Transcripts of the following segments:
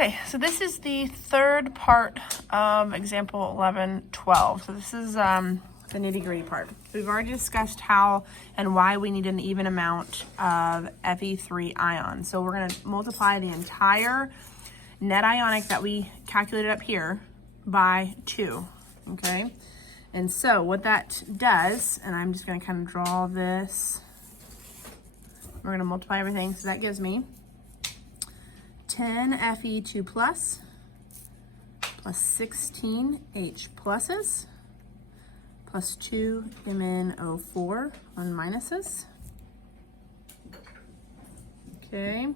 Okay, so this is the third part of example 11-12. So this is the nitty-gritty part. We've already discussed how and why we need an even amount of Fe3 ions. So we're going to multiply the entire net ionic that we calculated up here by 2, okay? And so what that does, and I'm just going to kind of draw this, we're going to multiply everything, so that gives me 10 Fe2 plus 16 H pluses plus 2 MnO4 on minuses. Okay,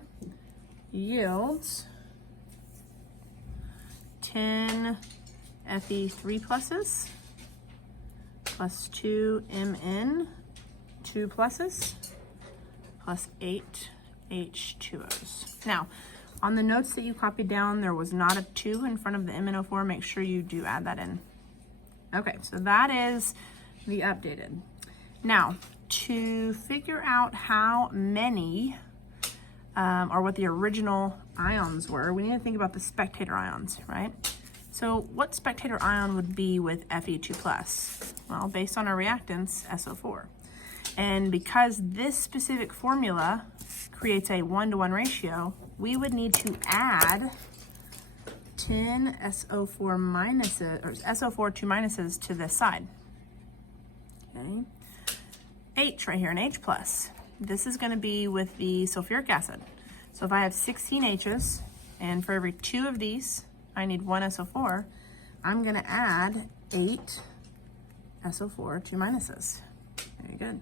yields 10 Fe3 pluses plus 2 Mn2 pluses plus 8 H2Os. Now, on the notes that you copied down, there was not a 2 in front of the MnO4. Make sure you do add that in. Okay, so that is the updated. Now, to figure out how many or what the original ions were, we need to think about the spectator ions, right? So what spectator ion would be with Fe2 plus? Well, based on our reactants, SO4. And because this specific formula creates a 1-to-1 ratio, we would need to add 10 SO4 minuses, or SO4 2 minuses to this side. Okay. H right here, an H plus. This is going to be with the sulfuric acid. So if I have 16 H's, and for every 2 of these, I need 1 SO4, I'm going to add 8 SO4 2 minuses. Very good.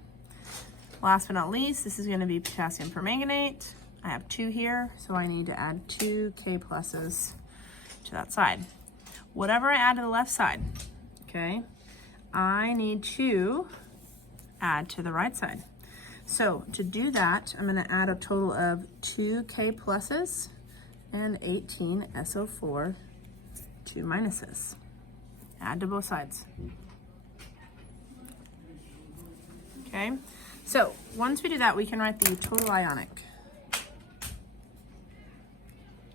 Last but not least, this is going to be potassium permanganate. I have 2 here, so I need to add 2 K pluses to that side. Whatever I add to the left side, okay, I need to add to the right side. So to do that, I'm going to add a total of 2 K pluses and 18 SO4 2 minuses. Add to both sides. Okay, so once we do that, we can write the total ionic.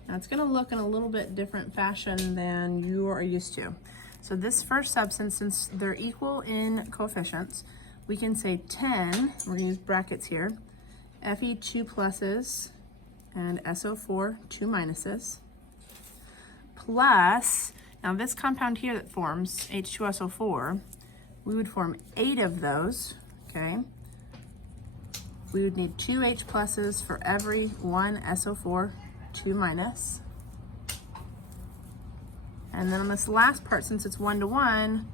Now it's going to look in a little bit different fashion than you are used to. So this first substance, since they're equal in coefficients, we can say 10, we're going to use brackets here, Fe2 pluses and SO4 2 minuses, plus, now this compound here that forms, H2SO4, we would form 8 of those, okay? We would need 2 H pluses for every 1 SO4 2 minus. And then on this last part, since it's 1-to-1,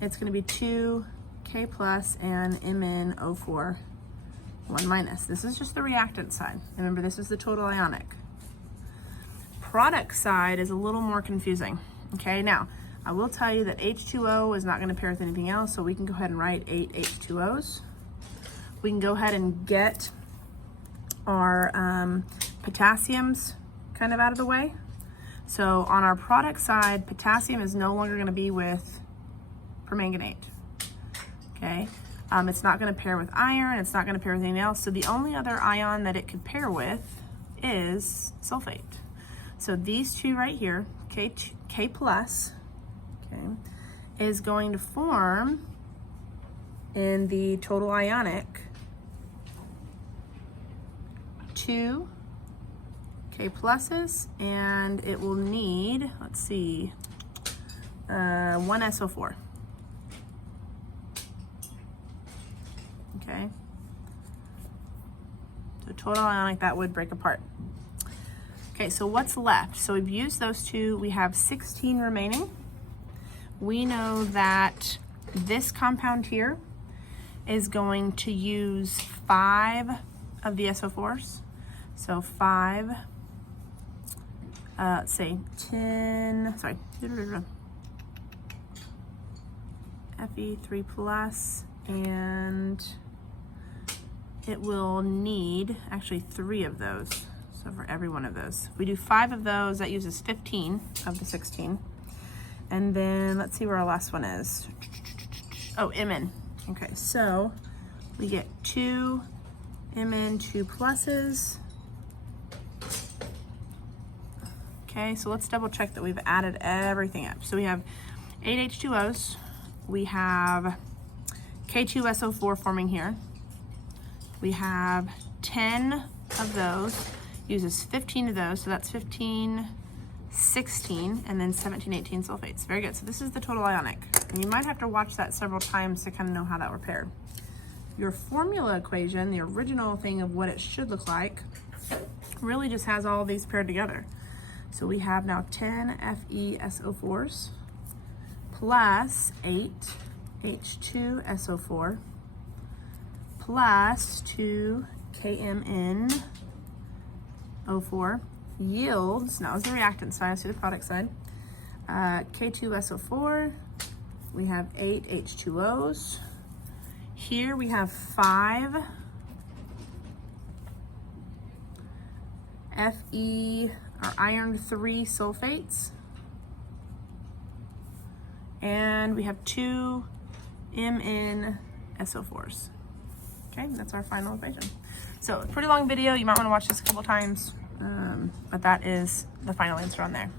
it's going to be 2 K plus and MnO4 1 minus. This is just the reactant side. Remember, this is the total ionic. Product side is a little more confusing. Okay, now I will tell you that H2O is not going to pair with anything else, so we can go ahead and write 8 H2Os. We can go ahead and get our potassiums kind of out of the way. So on our product side, potassium is no longer going to be with permanganate. Okay, it's not going to pair with iron, it's not going to pair with anything else. So the only other ion that it could pair with is sulfate. So these two right here, K plus, okay, is going to form in the total ionic 2 K pluses, and it will need, let's see, 1 SO4. Okay. So total ionic, that would break apart. Okay, so what's left? So we've used those two. We have 16 remaining. We know that this compound here is going to use 5 of the SO4s. So 5, let's say 10, sorry, Fe3 plus, and it will need actually 3 of those. So for every one of those, if we do 5 of those, that uses 15 of the 16. And then let's see where our last one is. Oh, Mn. Okay, so we get 2 Mn2 pluses Okay, so let's double check that we've added everything up. So we have 8 H2Os, we have K2SO4 forming here. We have 10 of those, uses 15 of those, so that's 15, 16, and then 17, 18 sulfates. Very good. So this is the total ionic. And you might have to watch that several times to kind of know how that were paired. Your formula equation, the original thing of what it should look like, really just has all of these paired together. So we have now 10 FeSO4s plus 8 H2SO4 plus 2 KMnO4 yields, now is the reactant side, let's do the product side, K2SO4, we have 8 H2Os. Here we have 5 Fe, or iron 3 sulfates. And we have 2 MnSO4s. Okay, that's our final equation. So, pretty long video. You might want to watch this a couple times, but that is the final answer on there.